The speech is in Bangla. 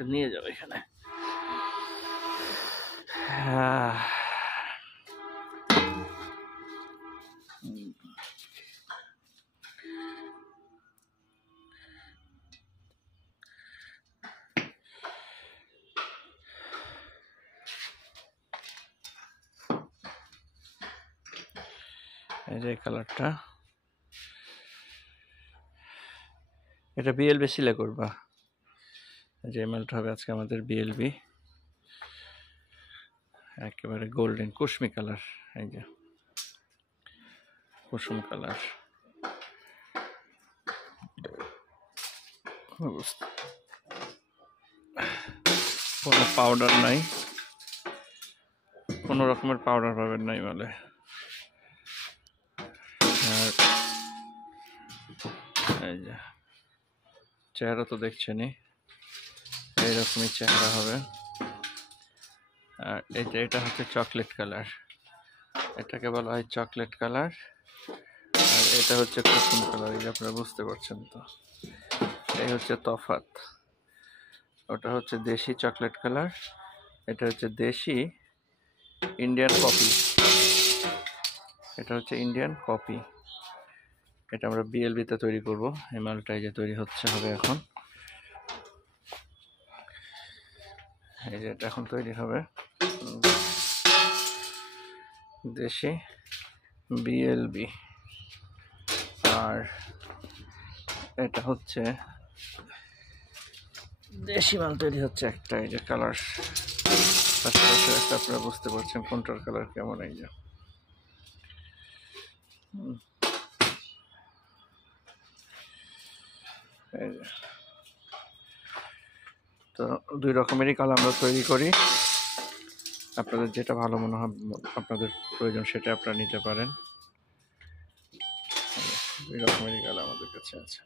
একটু নিয়ে যাবো এখানে। এই যে কালারটা, এটা বিএলবি সিলে করবা। যে মালটা হবে আজকে আমাদের বিএলবি, একেবারে গোল্ডেন কুশমি কালার। এই যে কুসুম কালার, কোনো পাউডার নাই, কোনো রকমের পাউডার পাবেন নাই বলে। আর এই যে চেহারা তো দেখছেনই, এইরকমই চেহারা হবে। আর এটা হচ্ছে চকলেট কালার, এটাকে বলা হয় চকলেট কালার। আর এটা হচ্ছে কুসুম কালার। এই যে আপনারা বুঝতে পারছেন তো, এই হচ্ছে তফাৎ। ওটা হচ্ছে দেশি চকলেট কালার, এটা হচ্ছে দেশি ইন্ডিয়ান কপি। এটা হচ্ছে ইন্ডিয়ান কপি। এটা আমরা বিএলবিতে তৈরি করব। এই মালটা এই যে তৈরি হবে এখন। এই যে এটা এখন তৈরি হবে দেশি বিএলবি। আর এটা হচ্ছে দেশি মাল তৈরি হচ্ছে একটা। এই যে কালার পাশাপাশি একটা, আপনারা বুঝতে পারছেন কোনটার কালার কেমন। এই যে তো দুই রকমেরই কালার আমরা তৈরি করি। আপনাদের যেটা ভালো মনে হয়, আপনাদের প্রয়োজন, সেটা আপনারা নিতে পারেন। দুই রকমেরই কালার আমাদের কাছে আছে।